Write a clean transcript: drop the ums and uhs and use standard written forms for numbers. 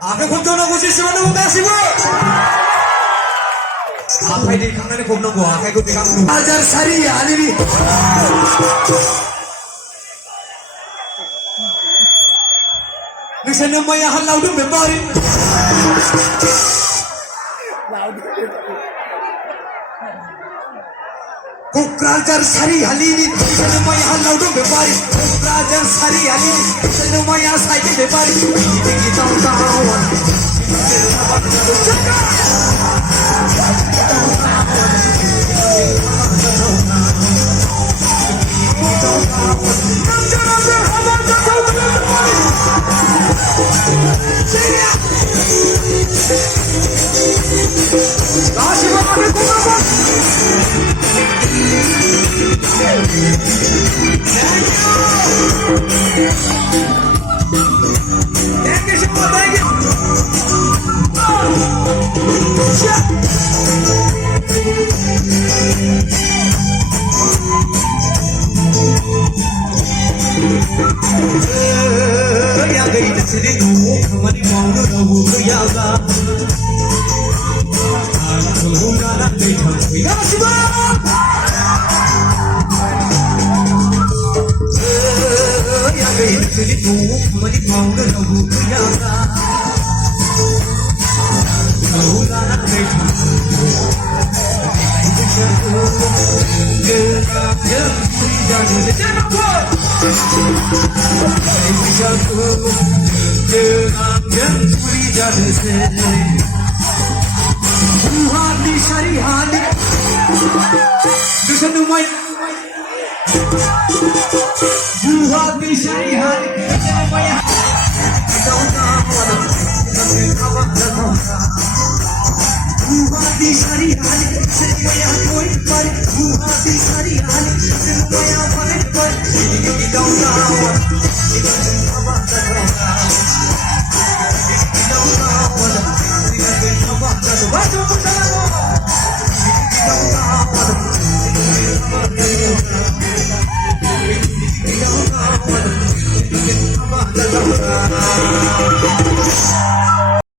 앞에 곰탕하고 실수하는 거 마시고 앞에 강남에 곰는 거 앞에 그 강남 아잘 살이 아니니 Nagsanang maya halaw doon, may bari. Kukrajar sari halini, nagsanang maya halaw doon, may bari. Kukrajar sari halini, nagsanang maya saiki, may bari. Hindi kita kawan.